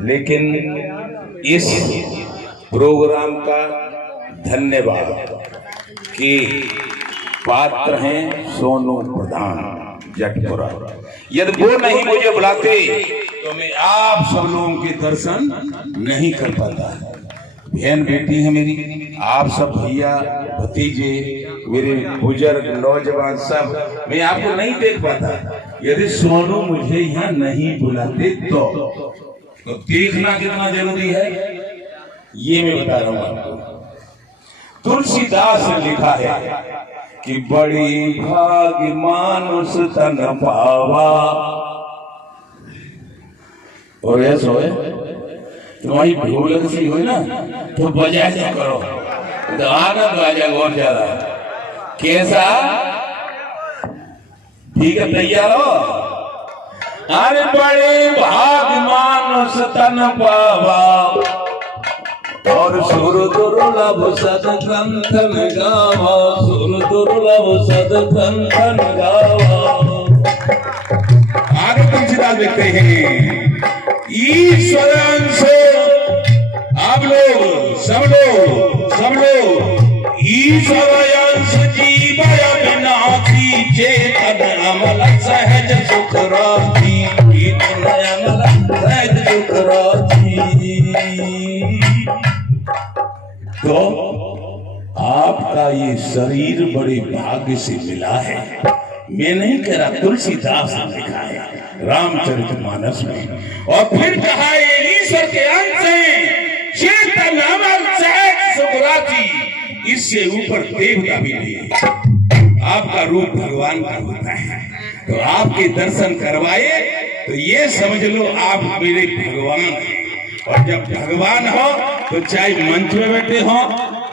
लेकिन इस प्रोग्राम का धन्यवाद कि पात्र हैं सोनू प्रधान जटपुरा। यदि वो नहीं मुझे बुलाते तो मैं आप सब लोगों के दर्शन नहीं कर पाता। बहन बेटी है मेरी, आप सब भैया भतीजे मेरे बुजुर्ग नौजवान सब, मैं आपको नहीं देख पाता यदि सोनू मुझे यहाँ नहीं बुलाते तो देखना कितना जरूरी है ये मैं बता रहा हूँ आपको। तुलसीदास ने लिखा है कि बड़ी भाग्य मानुष तन पावा, और ऐसा है तुम्हारी ढोलक सी हो ना तो बजा जा करो तो आनंद आ जाएगा और ज्यादा। कैसा? ठीक है, तैयार हो? अरे बड़े भाग्य मानुष तन पावा और सुर दुर्लभ सदग्रंथन गावा, सुर दुर्लभ सदग्रंथन गावा। आगे तुलसीदास लिखते हैं ईश्वर अंश, आप लोग सब लोग ईश्वर अंश जीवय विनाशी, चेतन अमल सहज सुख राशि, चेतन अमल सहज सुख राशि। तो आपका ये शरीर बड़े भाग्य से मिला है। मैं नहीं कह रहा, तुलसीदास ने लिखा है रामचरितमानस में। और फिर कहा है ईश्वर के अंश है, चेतन अमल सहज सुख राशि। इससे ऊपर देवता भी नहीं है। आपका रूप भगवान का होता है, तो आपके दर्शन करवाए तो ये समझ लो आप मेरे भगवान हैं। और जब भगवान हो तो चाहे मंच में बैठे हो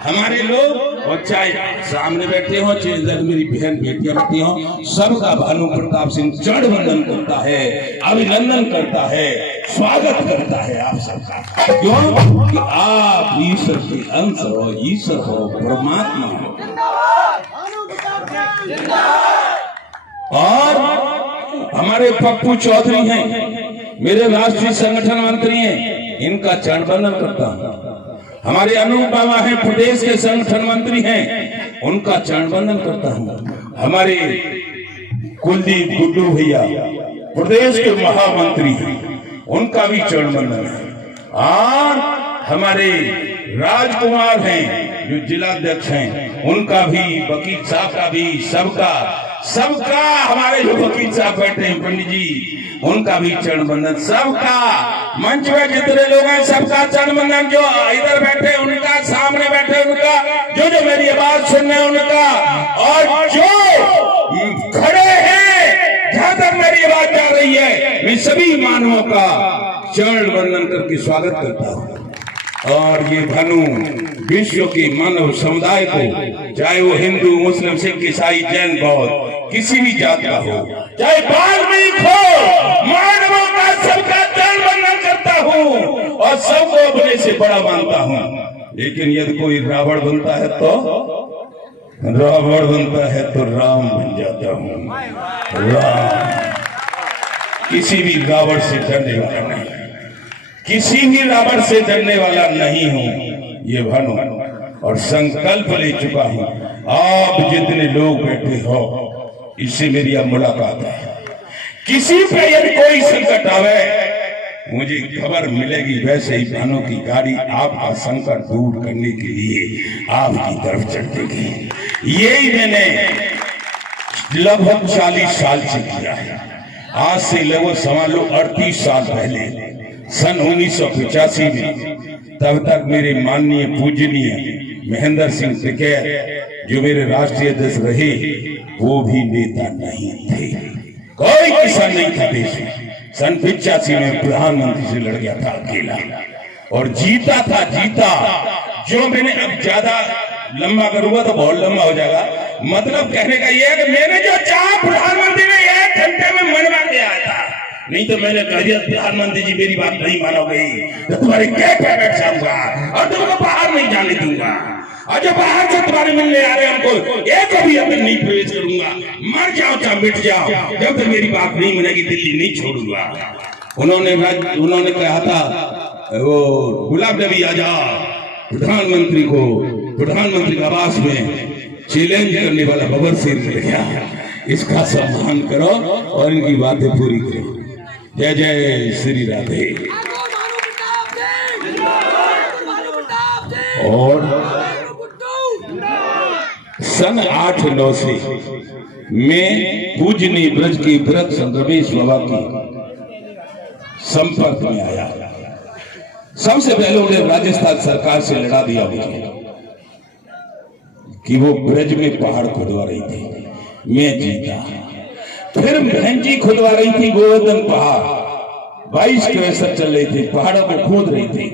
हमारे लोग, और चाहे सामने बैठे हो, चाहे इधर मेरी बहन बेटियां बैठी हो, सबका भानु प्रताप सिंह चढ़ वंदन करता है, अभिनंदन करता है, स्वागत करता है आप सबका। क्यों? कि आप ईश्वर के अंश हो, ईश्वर हो, परमात्मा हो। और हमारे पप्पू चौधरी हैं, मेरे राष्ट्रीय संगठन मंत्री हैं, इनका चरण वंदन करता हूँ। हमारे अनूप बाबा हैं, प्रदेश के संगठन मंत्री हैं, उनका चरण वंदन करता हूँ। हमारे कुलदीप गुड्डू भैया प्रदेश के महामंत्री हैं, उनका भी चरण वंदन है। और हमारे राजकुमार हैं जो जिलाध्यक्ष हैं, उनका भी, वकील साहब का भी, सबका हमारे जो वकील साहब बैठे हैं पंडित जी, उनका भी चरण वंदन। सबका मंच में जितने लोग हैं सबका चरण वंदन। जो इधर बैठे उनका, सामने बैठे उनका, जो मेरी आवाज सुन रहे उनका, और जो खड़े हैं जहां तक मेरी आवाज जा रही है, मैं सभी मानवों का चरण वंदन करके स्वागत करता हूँ। और ये भानु विश्व के मानव समुदाय को, चाहे वो हिंदू मुस्लिम सिख ईसाई जैन बौद्ध किसी भी जात का हो, चाहे वाल्मीकि हो, मानवों का सबका चरण वंदन करता हूँ और सबको अपने से बड़ा मानता हूँ। लेकिन यदि कोई रावण बनता है तो राम बन जाता हूँ। राम किसी भी रावण से डरने वाला नहीं, किसी भी रावण से डरने वाला नहीं हूँ। ये भानु और संकल्प ले चुका हूँ। आप जितने लोग बैठे हो, इससे मेरी अब मुलाकात है। किसी पे यदि कोई संकट आवे मुझे खबर मिलेगी, वैसे ही भानु की गाड़ी आपका संकट दूर करने के लिए आपकी तरफ चढ़ेगी। यही मैंने लगभग 40 साल से किया है। आज से लगभग समझ लो 38 साल पहले सन 1985 में, तब तक मेरे माननीय पूजनीय महेंद्र सिंह टिकैत जो मेरे राष्ट्रीय अध्यक्ष रहे, वो भी नेता नहीं थे, कोई किसान नहीं था देश में। सन 85 में प्रधानमंत्री से लड़ गया था अकेला और जीता था, जीता। जो मैंने अब ज्यादा लंबा करूंगा तो बहुत लंबा हो जाएगा। मतलब कहने का यह है कि मैंने जो चाहा प्रधानमंत्री ने 1 घंटे में मनवा के आया था। नहीं तो मैंने कह दिया प्रधानमंत्री जी मेरी बात नहीं मानोगे तो तुम्हारे गेट पे बैठ जाऊंगा और तुमको बाहर नहीं जाने दूंगा, और जो बाहर से तुम्हारे मिलने आ रहे हैं उनको एक भी अंदर नहीं प्रवेश करूंगा। मर जाओ चाहे मिट जाओ, जब तक मेरी बात नहीं मानेगी दिल्ली नहीं छोड़ूंगा। उन्होंने कहा था वो गुलाम नबी आजाद प्रधानमंत्री को प्रधानमंत्री के आवास में चैलेंज करने वाला बबर सिंह मिल गया, इसका सम्मान करो और इनकी बातें पूरी करो। जय जय श्री राधे। और सन 8-9 से मैं पूजनी ब्रज की व्रत रमेश बाबा की संपर्क में आया। सबसे पहले उन्हें राजस्थान सरकार से लड़ा दिया मुझे कि वो ब्रज में पहाड़ खुदवा रही थी, मैं जीता। फिर बहन जी खुदवा रही थी गोवर्धन पहाड़, 22 क्रेशर चल रही थी, पहाड़ों को खोद रही थी।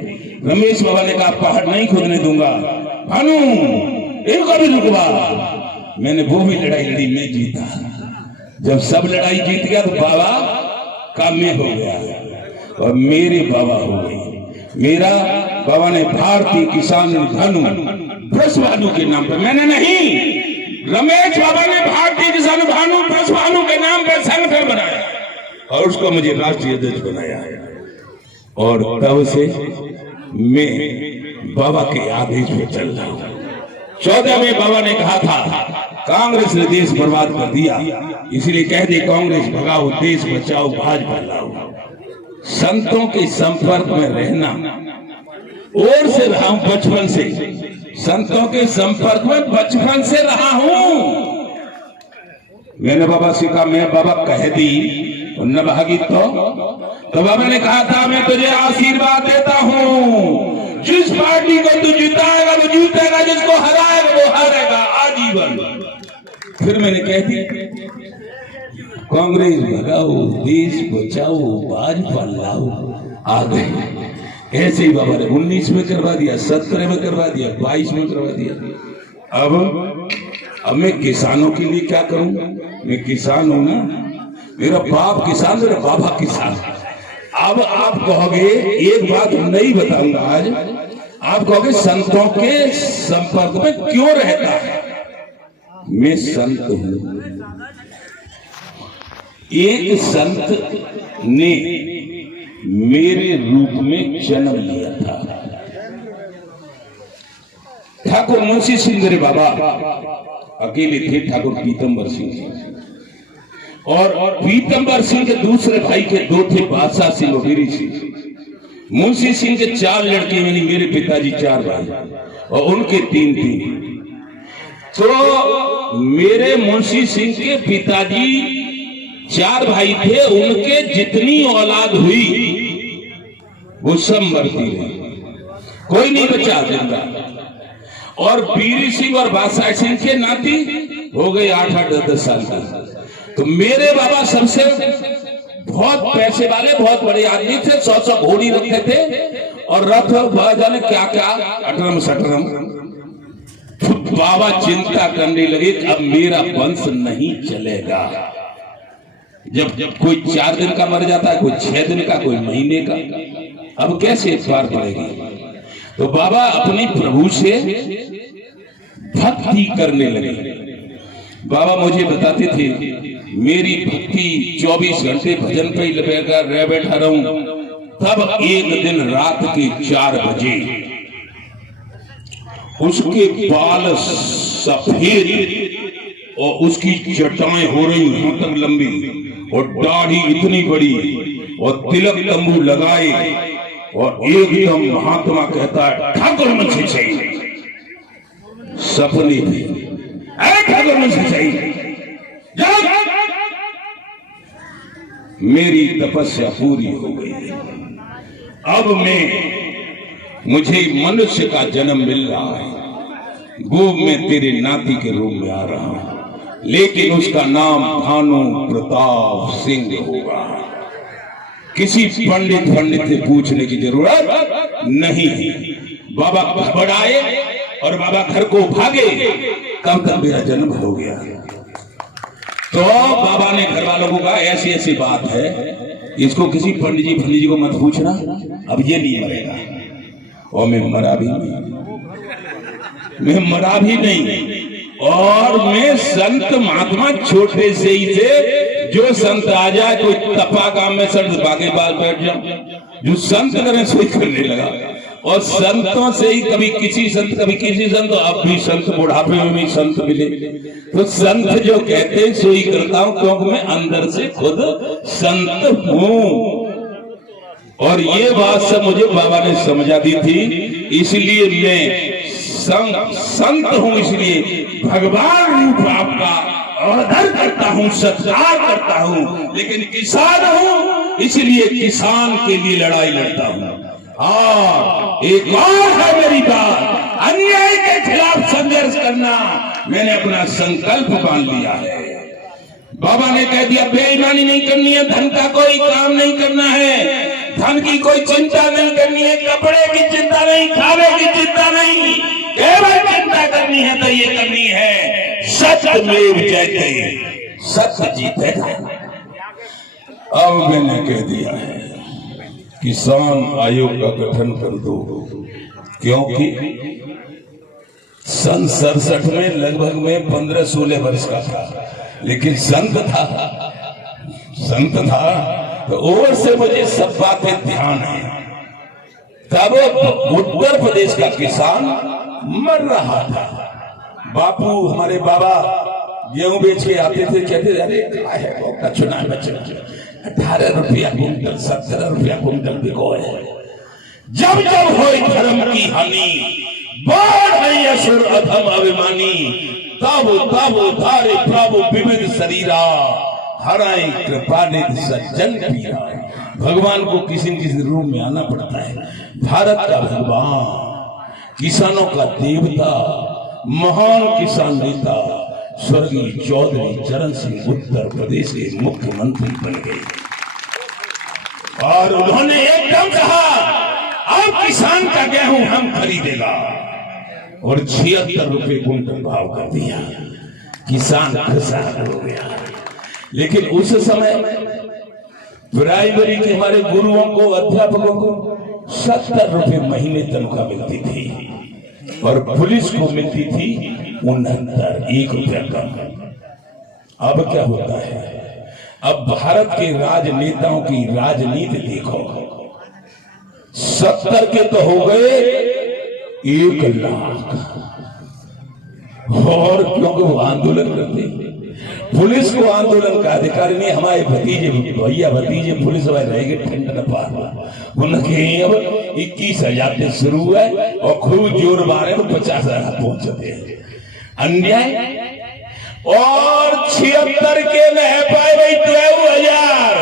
रमेश बाबा ने कहा पहाड़ नहीं खोदने दूंगा, भानु इनको भी रुकवा। मैंने वो भी लड़ाई लड़ी, मैं जीता। जब सब लड़ाई जीत गया तो बाबा काम्य हो गया और मेरे बाबा हो गए। मेरा बाबा ने भारतीय किसान भानु ब्रज भानु के नाम पर, मैंने नहीं, रमेश बाबा ने भारतीय किसान भानु ब्रज भानु के नाम पर संगठन बनाया और उसको मुझे राष्ट्रीय अध्यक्ष बनाया। और तब से मैं बाबा के आदेश पे चल रहा हूं। 14 में बाबा ने कहा था कांग्रेस ने देश बर्बाद कर दिया, इसलिए कह दे कांग्रेस भगाओ, देश बचाओ, भाजपा लाओ। संतों के संपर्क में रहना और से रहा हूं बचपन से, संतों के संपर्क में बचपन से रहा हूं। मैंने बाबा से कहा मैं बाबा कह दी न भागी तो बाबा ने कहा था मैं तुझे आशीर्वाद देता हूं, जिस पार्टी को तू जिताएगा वो जीतेगा, जिसको हराएगा वो हारेगा आजीवन। फिर मैंने कह दी कांग्रेस भगाओ, देश बचाओ, भाजपा लाओ, आ गए। ऐसे ही बाबा ने 19 में करवा दिया, 17 में करवा दिया, 22 में करवा दिया। अब मैं किसानों के लिए क्या करूं? मैं किसान हूं ना, मेरा बाप किसान, मेरा बाबा किसान। अब आप कहोगे एक बात नहीं बताऊंगा आज, आप कहोगे संतों के संपर्क में क्यों रहता है? मैं संत हूं। एक संत ने मेरे रूप में जन्म लिया था। ठाकुर मुंशी सिंह मेरे बाबा अकेले थे, ठाकुर पीतम्बर सिंह, और पीतम्बर सिंह के दूसरे भाई के 2 थे, बादशाह सिंह और वीरी सिंह। मुंशी सिंह के 4 लड़के, यानी मेरे पिताजी 4 भाई और उनके 3 तो मेरे मुंशी सिंह के पिताजी 4 भाई थे, उनके जितनी औलाद हुई वो सब मरती रही, कोई नहीं बचा जिंदा। और वीरी सिंह और बादशाह सिंह के नाती हो गए 8-10 साल का। तो मेरे बाबा सबसे बहुत पैसे वाले, बहुत बड़े आदमी थे, 100 घोड़ी रखते थे और रथ जाने क्या क्या अटरम सटरम। बाबा चिंता करने लगे अब मेरा वंश नहीं चलेगा। जब कोई 4 दिन का मर जाता है, कोई 6 दिन का, कोई महीने का, अब कैसे पार पड़ेगी? तो बाबा अपने प्रभु से भक्ति करने लगे। बाबा मुझे बताते थे मेरी भक्ति 24 घंटे भजन पे ही रह बैठा रहूं। तब एक दिन रात के 4 बजे उसके बाल सफेद और उसकी जटाएं हो रही यहां तक लंबी और दाढ़ी इतनी बड़ी और तिलक तंबू लगाए और एकदम महात्मा कहता है ठाकुर मुझसे चाहिए। सपने में ठाकुर मुझसे चाहिए। मेरी तपस्या पूरी हो गई। अब मुझे मनुष्य का जन्म मिल रहा है, वो मैं तेरे नाती के रूप में आ रहा हूं, लेकिन उसका नाम भानु प्रताप सिंह होगा। किसी पंडित से पूछने की जरूरत नहीं है। बाबा घबराए और बाबा घर को भागे, कब तक मेरा जन्म हो गया। तो बाबा ने घर वालों को कहा ऐसी ऐसी बात है, इसको किसी पंडित जी को मत पूछना, अब ये नहीं मरेगा। और मैं मरा भी नहीं और मैं संत महात्मा छोटे से ही से जो संत आ जाए कोई तपा काम में सर्द बागे बाल बैठ जाओ, जो संत करें सोई करने लगा। और संतों से ही कभी किसी संत कभी किसी संत, अब भी संत बुढ़ापे में भी संत मिले तो संत जो कहते हैं सोई करता हूं, क्योंकि मैं अंदर से खुद संत हूं। और ये बात सब मुझे बाबा ने समझा दी थी, इसलिए मैं संत हूं, इसलिए भगवान रूप आपका आदर करता हूं, सत्कार करता हूं। लेकिन किसान हूं, इसलिए किसान के लिए लड़ाई लड़ता हूं। हाँ, एक और है मेरी बात, अन्याय के खिलाफ संघर्ष करना मैंने अपना संकल्प मान लिया है। बाबा ने कह दिया बेईमानी नहीं करनी है, धन का कोई काम नहीं करना है, धन की कोई चिंता नहीं करनी है, कपड़े की चिंता नहीं, खाने की चिंता नहीं, केवल चिंता करनी है तो ये करनी है सत्यमेव जयते, सत्य जीतेगा। अब मैंने कह दिया है किसान आयोग का गठन कर दो, क्योंकि सन 67 में लगभग में 15-16 वर्ष का था, लेकिन संत था तो और से मुझे सब बातें ध्यान है। तब उत्तर प्रदेश का किसान मर रहा था। बापू हमारे बाबा गेहूं बेच के आते थे, कहते अरे क्या है वो कचुना बचना, 18 रुपया कुंटल 17 रुपया कुंटल बिको है। जब जब हो धर्म की हानि, बढ़ असुर अधम अभिमानी, तब तब धारे प्रभु विविध शरीरा, हराए कृपा निधि सज्जन पीरा। भगवान को किसी न किसी रूप में आना पड़ता है। भारत का भगवान, किसानों का देवता, महान किसान नेता स्वर्गीय चौधरी चरण सिंह उत्तर प्रदेश के मुख्यमंत्री बन गए और उन्होंने एकदम कहा अब किसान का गेहूं हम खरीदेगा, और 76 रुपए कुंटल भाव कर दिया। किसान खुशहाल हो गया। लेकिन उस समय प्राइमरी के हमारे गुरुओं को, अध्यापकों को 70 रुपए महीने तनख्वाह मिलती थी और पुलिस को मिलती थी 69, 1 रुपया कम। अब क्या होता है, अब भारत के राजनेताओं की राजनीति देखो, 70 के तो हो गए 1 लाख, और क्योंकि वो आंदोलन करते, पुलिस को आंदोलन का अधिकार नहीं। हमारे भतीजे भैया भतीजे पुलिस वाले रहेंगे ठंडा पार, उनके अब 21,000 से शुरू है और खूब जोर मारे तो 50,000 पहुंचते हैं। अन्याय। और 76 के नहीं पाए भाई 53,000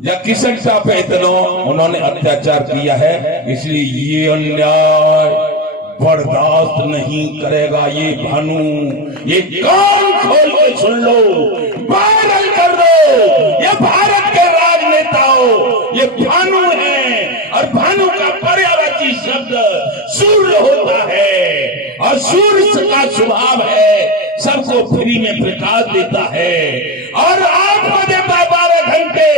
या किसान का पे इतना उन्होंने अत्याचार किया है, इसलिए ये अन्याय बर्दाश्त नहीं करेगा। ये भानु, ये कान खोल के सुन लो, वायरल कर दो, ये भारत के राजनेताओं, ये भानु है और भानु का पर्यायवाची शब्द सूर्य होता है और सूर्य का स्वभाव है सबको फ्री में प्रकाश देता है और आपको देता है 12 घंटे,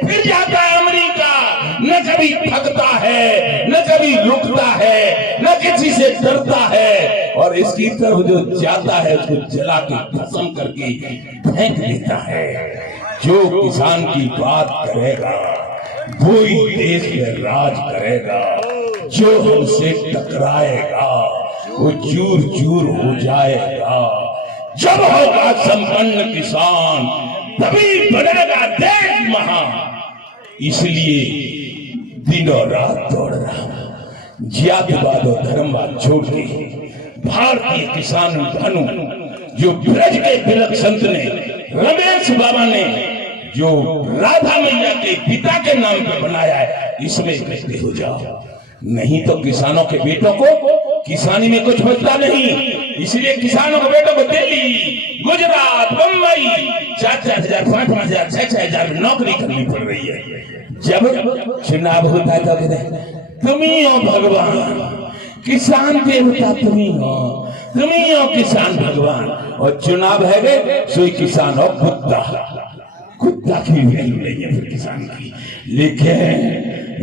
फिर जाता है अमेरिका, न कभी थकता है न कभी रुकता है न किसी से डरता है और इसकी तरफ जो जाता है उसको जला के खत्म करके फेंक देता है। जो किसान की बात करेगा वो ही देश में राज करेगा, जो हमसे टकराएगा वो चूर चूर हो जाएगा। जब होगा संपन्न किसान तभी बनेगा देश महान। इसलिए दिनों रात दौड़ रहा हूं, जातिवाद और धर्मवाद छोड़ के भारतीय किसान भानु जो ब्रज के तिलक संत ने, रमेश बाबा ने जो राधा मैया के पिता के नाम पर बनाया है, इसमें इकट्ठे हो जाओ, नहीं तो किसानों के बेटों को किसानी में कुछ बचता नहीं। इसलिए किसानों के बेटों को दिल्ली, गुजरात, मुंबई 4-4 हजार 5-5 हजार 6-6 हजार में नौकरी करनी पड़ रही है। जब चुनाव होता है तो तुम ही हो भगवान, किसान देवता तुम ही हो किसान भगवान, और चुनाव है गए सोई किसान हो कुत्ता की वैल्यू नहीं है फिर किसान की।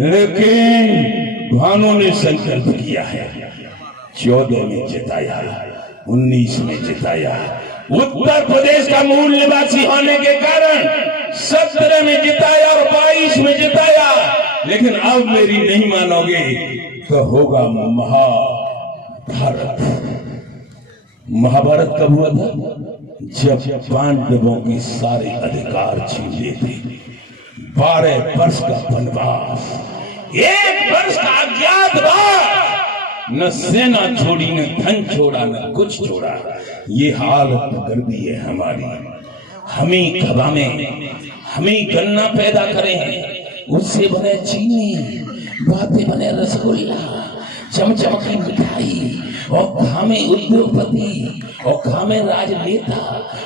लेकिन भानु ने संकल्प किया है, 14 में जिताया, 19 में जिताया, उत्तर प्रदेश का मूल निवासी होने के कारण 17 में जिताया और 22 में जिताया। लेकिन अब मेरी नहीं मानोगे तो होगा महाभारत। महाभारत कब हुआ था? जब पांडवों के सारे अधिकार छीन लेते। 12 वर्ष का वनवास, 1 वर्ष का अज्ञातवास, न सेना छोड़ी, न धन छोड़ा, न कुछ छोड़ा। ये हालत कर दी है हमारी। हमें खबा में हमें गन्ना पैदा करें, उससे बने चीनी, बातें बने रसगुल्ला, चमचम की मिठाई, और खामे उद्योगपति, और खामे राजनेता,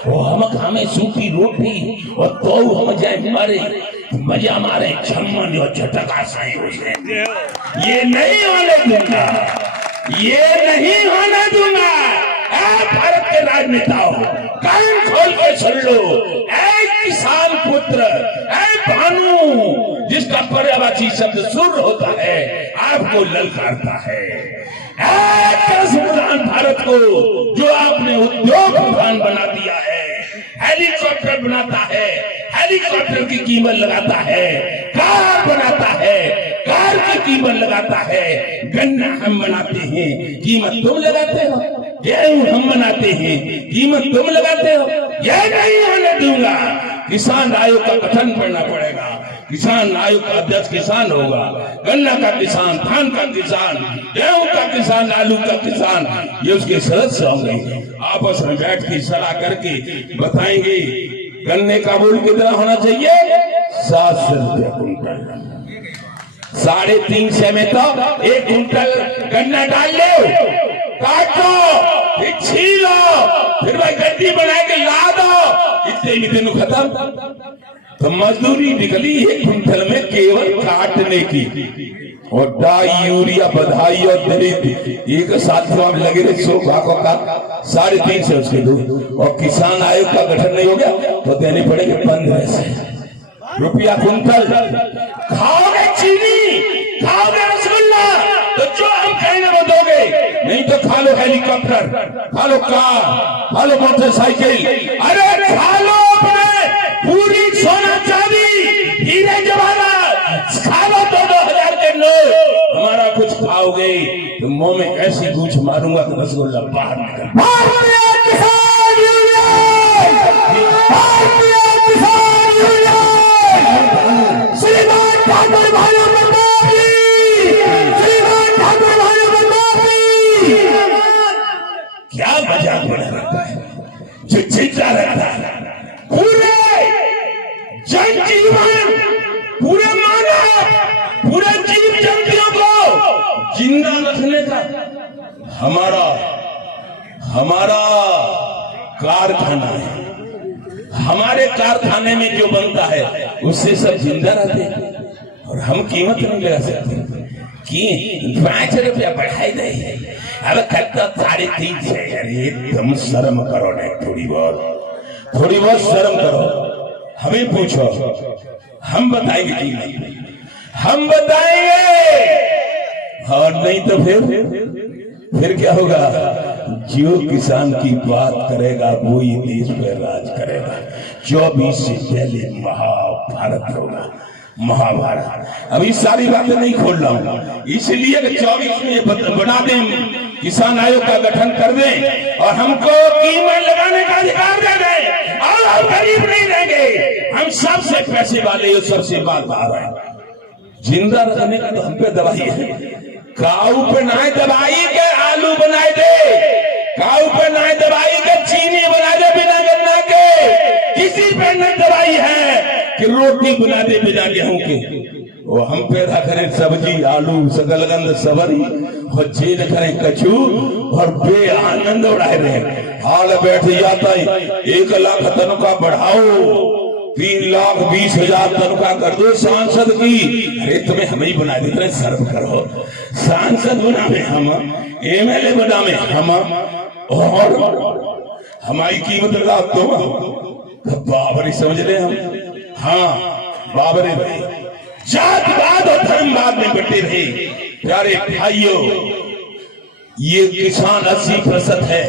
और हम खामे सूखी रोटी, और तो हम जाए मारे मजा मारे छम्मन और झटका साई हो जाए। ये नहीं होने दूंगा, ये नहीं होने दूंगा। भारत के राजनेताओं, कान खोल के सुन लो। किसान पुत्र, भानु, जिसका पर्यायवाची शब्द सूर्य होता है, आपको ललकारता है। प्रधान भारत को जो आपने उद्योग प्रधान बना दिया है, हेलीकॉप्टर बनाता है, हेलीकॉप्टर की कीमत लगाता है, कार बनाता है, कार की कीमत लगाता है। गन्ना हम बनाते हैं, कीमत तुम लगाते हो। गेहूं हम बनाते हैं, कीमत तुम लगाते हो। यह नहीं होने दूंगा। किसान आयोग का गठन करना पड़ेगा। किसान आयोग का अध्यक्ष किसान होगा, गन्ना का किसान, धान का किसान, गेहूं का किसान, आलू का किसान, ये उसके सदस्य होंगे। आपस में बैठ के सलाह करके बताएंगे गन्ने का मूल्य कितना होना चाहिए। 700 रुपया कुंटल। 350 में तो 1 कुंटल गन्ना डाल लो, काटो, फिर छीलो, फिर भाई गड्डी बना के ला दो। इतने ही दिन खत्म। तो मजदूरी निकली 1 कुंटल में केवल काटने की, और डाई, यूरिया, बधाई और दरिद्र एक साथ में लगे रहे। 100 भागों का 350 उसके दो। और किसान आयोग का गठन नहीं हो गया तो देने पड़ेंगे 1500 रुपया कुंटल। खाओगे चीनी, खाओगे रसगुल्ला, तो जो हम कहेंगे वो दोगे। नहीं तो खा लो हेलीकॉप्टर, खा लो कार, खा लो मोटरसाइकिल, अरे खा लो अपने पूरी सोना चांदी, हीरे जवाहरात, खा लो 2000 के नोट। हमारा कुछ खाओगे तो मुंह में ऐसी गूंज मारूंगा तो रसगुल्ला बाहर निकल। क्या मजाक बना रहता है जो जिंदा रहता है। पूरे जनजीवन, पूरे मानव, पूरे जीव जंतुओं को जिंदा रखने का हमारा कारखाना है। हमारे कारखाने में जो बनता है उससे सब जिंदा रहते हैं, और हम कीमत नहीं लगा सकते कि 5 रुपया बढ़ाई दे। अब खर्चा 350 है। अरे तुम शर्म करो ना, थोड़ी बहुत शर्म करो। हमें पूछो, हम बताएंगे कीमत, हम बताएंगे। और नहीं तो फिर क्या होगा? जो किसान की बात करेगा वो ही देश पे राज करेगा। 24 से पहले महाभारत होगा, महाभारत। अभी सारी बातें नहीं खोल रहा हूँ, इसलिए 24 में बना दें, किसान आयोग का गठन कर दें, और हमको कीमत लगाने का अधिकार दे दें, और हम गरीब नहीं रहेंगे। हम सबसे पैसे वाले, सबसे बात आ रहे हैं। जिंदा रखने का तो हम पे दवाई है। काऊ पे ना दवाई के आलू बनाए दे, काऊ पे ना दवाई के चीनी बना दे बिना गन्ना के। किसी पे न दवाई है कि रोटी बना दे बिना गेहूं के। वो हम पैदा करें सब्जी, आलू, सकलगंद, सवरी, और जेल करें कछू, और बे आनंद उड़ाए रहे। हाल बैठ जाता है 1 लाख तनख्वाह बढ़ाओ, 3,20,000 तनख्वाह कर दो सांसद की। अरे तुम्हें हम ही बना देते, सर्व करो। सांसद बनावे हम, MLA बनावे हम, और हमारी कीमत लगा तुम। बाबरी समझ ले हम। हाँ, बाबरी भाई जातिवाद और धर्मवाद में बटे रहे। प्यारे भाइयों, ये किसान 80% है,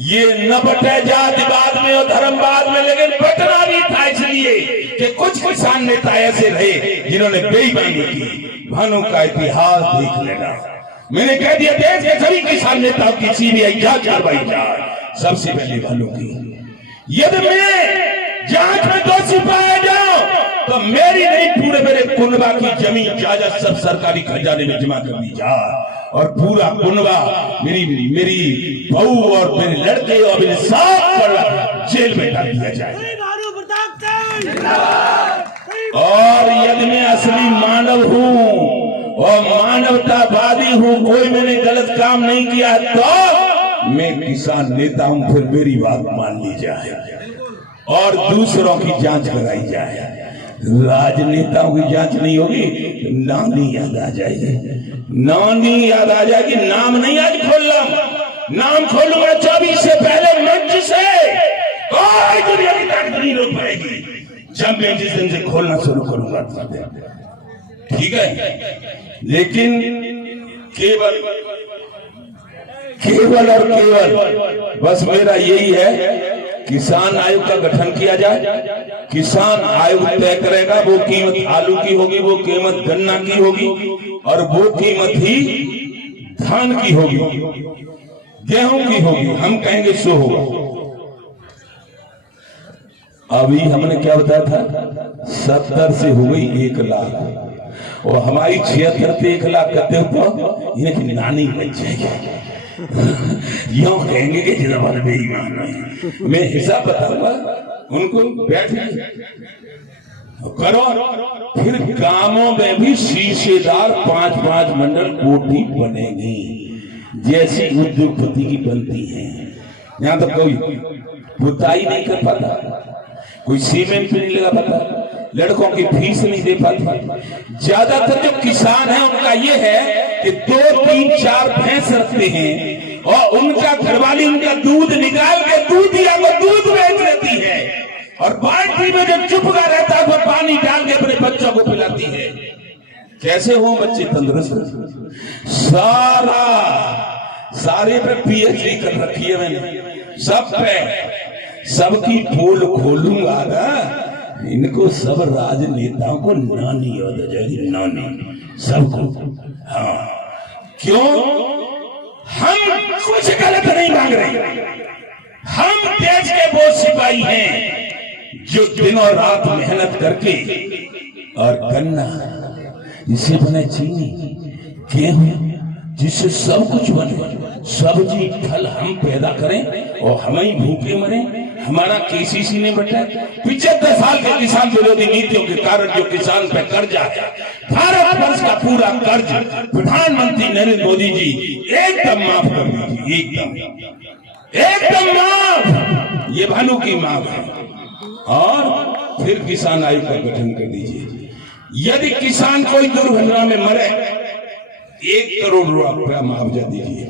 ये न बटे जातिवाद में और धर्मवाद में, लेकिन बटना भी था इसलिए कि कुछ किसान नेता ऐसे रहे जिन्होंने बेईमानी की। भानु का इतिहास देख लेना। मैंने कह दिया देश के सभी किसान नेताओं की सीबीआई जांच करवाई जाए। सबसे पहले भानु की, यदि मैं जांच में दोषी पाया जाऊं तो मेरी नहीं पूरे मेरे कुनबा की जमीन जायदाद सब सरकारी खजाने में जमा कर दी जाए और पूरा कुनबा मेरी बहू और मेरे लड़के और मेरे साथ पर जेल में डाल दिया जाए। और यदि मैं असली मानव हूं और मानवतावादी हूं, कोई मैंने गलत काम नहीं किया तो मैं किसान नेता हूं, फिर मेरी बात मान ली जाए और दूसरों की जांच कराई जाए। राजनेताओं की जांच नहीं होगी तो नानी याद आ जाएगी, नानी याद आ जाएगी। नाम नहीं आज खोलना, नाम खोलूंगा 24 से पहले मंच से, कोई दुनिया की ताकत नहीं रोक पाएगी जब मैं जिस दिन से खोलना शुरू करूंगा। ठीक है, लेकिन केवल और केवल बस मेरा यही है, किसान आयोग का गठन किया जाए। किसान आयोग तय करेगा वो कीमत आलू की होगी, वो कीमत गन्ना की होगी और वो कीमत ही धान की होगी, गेहूं की होगी। हम कहेंगे सो होगा। अभी हमने क्या बताया था, 70 से हो गई 1 लाख और हमारी 76 से 1 लाख करते हो तो ये नानी बच जाएगी। यूं कहेंगे कि जिन्होंने बेईमान है। मैं हिसाब बताऊंगा उनको, बैठ करो। फिर गांवों में भी शीशेदार 5-5 मंडल कोठी बनेगी जैसी उद्योगपति की बनती है। यहाँ तो कोई पुताई नहीं कर पाता, कोई सीमेंट नहीं लगा पाता, लड़कों की फीस नहीं दे पाती। ज्यादातर जो किसान है उनका ये है कि 2, 3, 4 भैंस रखते हैं और उनका घरवाली उनका दूध निकाल के दूधिया को दूध बेच लेती है और बाल्टी में जब चुपका रहता है वो पानी डाल के अपने बच्चों को पिलाती है। कैसे हो बच्चे तंदुरुस्त? सारे पे पीएचडी कर रखी है मैंने, सब पे सबकी पोल खोलूंगा ना, इनको सब राजनेताओं को नानी याद आ जाएगी, नानी सबको। हाँ, क्यों? हम कुछ गलत नहीं मांग रहे, हम देश के वो सिपाही हैं जो दिन और रात मेहनत करके और गन्ना जिससे बने चीनी, गेहूं जिससे सब कुछ बने, सब्जी फल हम पैदा करें और हम ही भूखे मरे। हमारा केसीसी ने बटा 75 साल के किसान विरोधी नीतियों के कारण जो किसान पे कर्जा है, भारत वर्ष का पूरा कर्ज प्रधानमंत्री नरेंद्र मोदी जी एकदम माफ कर दीजिए, एकदम माफ। ये भानु की मांग है। और फिर किसान आयोग का गठन कर दीजिए। यदि किसान कोई दुर्घटना में मरे 1 करोड़ रुपया मुआवजा दीजिए।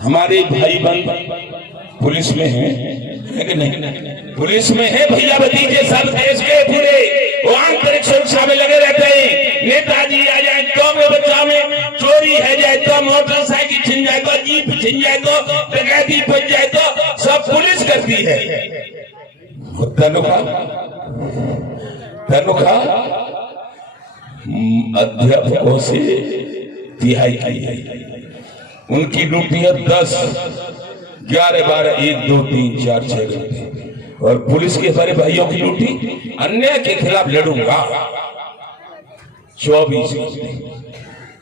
हमारे भाई बंद पुलिस में है कि नहीं? पुलिस में है भैया भतीजे सब देश के पूरे, वो आंतरिक सुरक्षा में लगे रहते हैं। नेताजी आ जाए तो बच्चा में चोरी है जाए तो, मोटरसाइकिल छिन जाए तो, जीप छिन जाए तो, डकैती बच जाए तो सब पुलिस करती है। तनख्वाह अध्यापकों से 1/3 की है। उनकी ड्यूटी है 10, 11, 12, 1, 2, 3, 4, 6 घंटे। और पुलिस के सारे भाइयों की ड्यूटी अन्याय के खिलाफ लड़ूंगा 24 घंटे।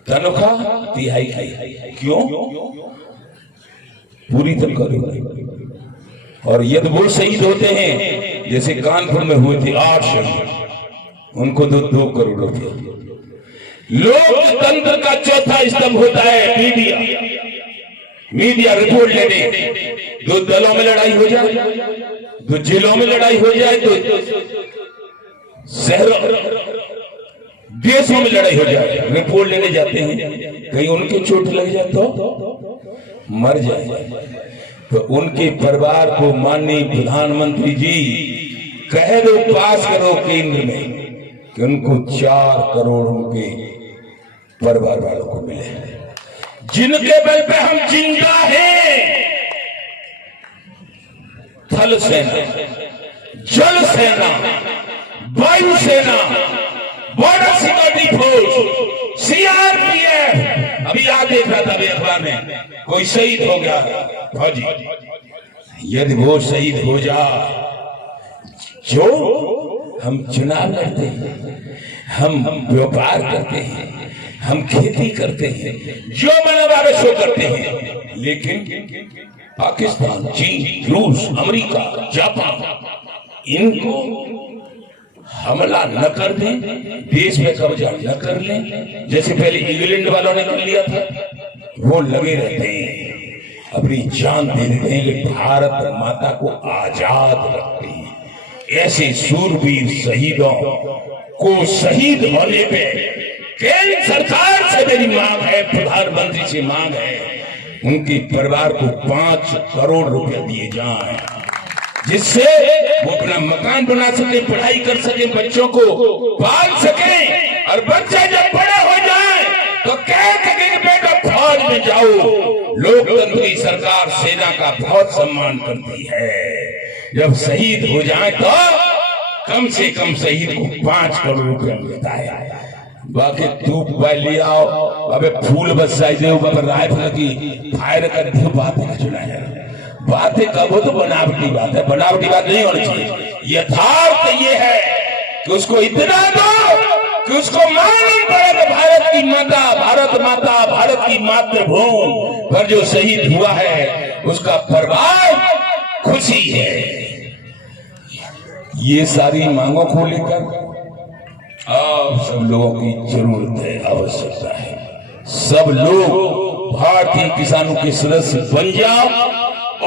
तनख्वाह 1/3। क्यों? पूरी तनख्वाह। और यदि वो शहीद होते हैं जैसे कानपुर में हुए थे 8 शहीद, उनको 2 करोड़ रुपये। लोकतंत्र का चौथा स्तंभ होता है मीडिया। मीडिया रिपोर्ट लेने, 2 दलों में लड़ाई हो जाए, 2 जिलों में लड़ाई हो जाए, 2 शहरों देशों में लड़ाई हो जाए, रिपोर्ट लेने जाते हैं, कहीं उनके चोट लग जाए तो मर जाए तो उनके परिवार को माननीय प्रधानमंत्री जी कह दो, पास करो केंद्र में कि उनको 4 करोड़ उनके परिवार वालों को मिले, जिनके बल पे हम जिंदा हैं। थल सेना, जल सेना, वायु सेना, बॉर्डर सिक्योरिटी फोर्स, सीआरपीएफ। अभी आज देख रहा था अखबार में कोई शहीद हो गया फौजी। यदि वो शहीद हो जा, जो हम चुनाव लड़ते हैं, हम व्यापार करते हैं, हम खेती करते हैं, जो मतलब सो करते हैं, लेकिन पाकिस्तान, चीन, रूस, अमेरिका, जापान इनको हमला न कर दें, देश में कब्जा न कर लें, जैसे पहले इंग्लैंड वालों ने कर लिया था, वो लगे रहते हैं, अपनी जान दे देते हैं कि भारत माता को आजाद रखते हैं। ऐसे सूरवीर शहीदों को शहीद होने पे केंद्र सरकार से मेरी मांग है, प्रधानमंत्री से मांग है, उनके परिवार को 5 करोड़ रुपए दिए जाएं, जिससे वो अपना मकान बना सके, पढ़ाई कर सके, बच्चों को पाल सके, और बच्चे जब बड़े हो जाएं तो कह सके कि बेटा फौज में जाओ। लोकतंत्र की सरकार सेना का बहुत सम्मान करती है। जब शहीद हो जाए तो कम से कम शहीद को 5 करोड़ रुपया मिलता है। बाकी तू ले आओ, अबे फूल बरसाई दे, राइफल की फायर कर दे, बातें का चुना है। बातें कब हो तो बनावटी बात है, बनावटी बात नहीं होनी चाहिए। यथार्थ ये है कि उसको इतना दो कि उसको मालूम पड़े कि भारत की माता, भारत माता, भारत की मातृभूमि पर जो शहीद हुआ है उसका परिवार खुशी है। ये सारी मांगों को लेकर आप सब लोगों की जरूरत है, आवश्यकता है। सब लोग भारतीय किसानों के सदस्य बन जाओ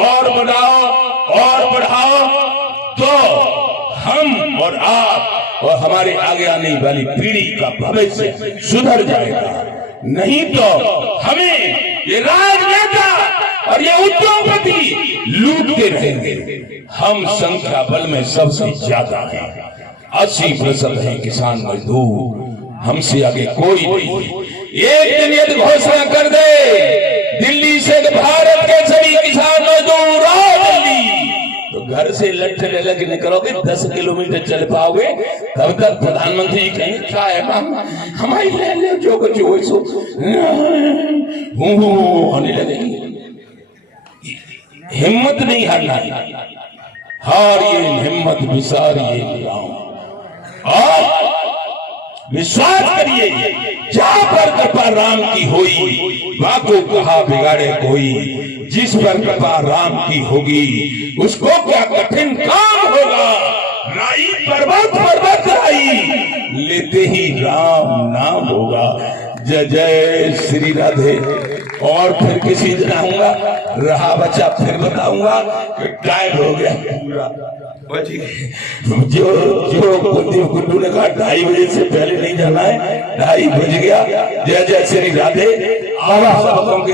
और बढ़ाओ और बढ़ाओ, तो हम और आप और हमारे आगे आने वाली पीढ़ी का भविष्य सुधर जाएगा। नहीं तो हमें ये राजनेता और ये उद्योगपति लूटते रहेंगे। हम संख्या बल में सबसे ज्यादा हैं, 80% है किसान मजदूर, हमसे आगे कोई नहीं। एक दिन यदि घोषणा कर दे दिल्ली से भारत के सभी किसान मजदूर आओ दिल्ली, तो घर से लट्ठे ले लेके निकलोगे, 10 किलोमीटर चल पाओगे, तब तक प्रधानमंत्री कहेंगे क्या है हमारी ले ले जो कुछ हो सो होने लगेगी। हिम्मत नहीं हारना है, हारिए हिम्मत विसारिए गाँव, और विश्वास करिए जहां पर कृपा राम की होई, बाको कहा बिगाड़े कोई, जिस पर कृपा राम की होगी उसको क्या कठिन काम होगा। राई पर्वत पर्वत राई, लेते ही राम नाम होगा। जय जय श्री राधे। और फिर किसी दिन आऊंगा, रहा बचा फिर बताऊंगा कि टाइम हो गया पूरा। जो गुड्डू ने कहा 2:30 बजे से पहले नहीं जाना है, 2:30 बज गया। जय जय श्री राधे।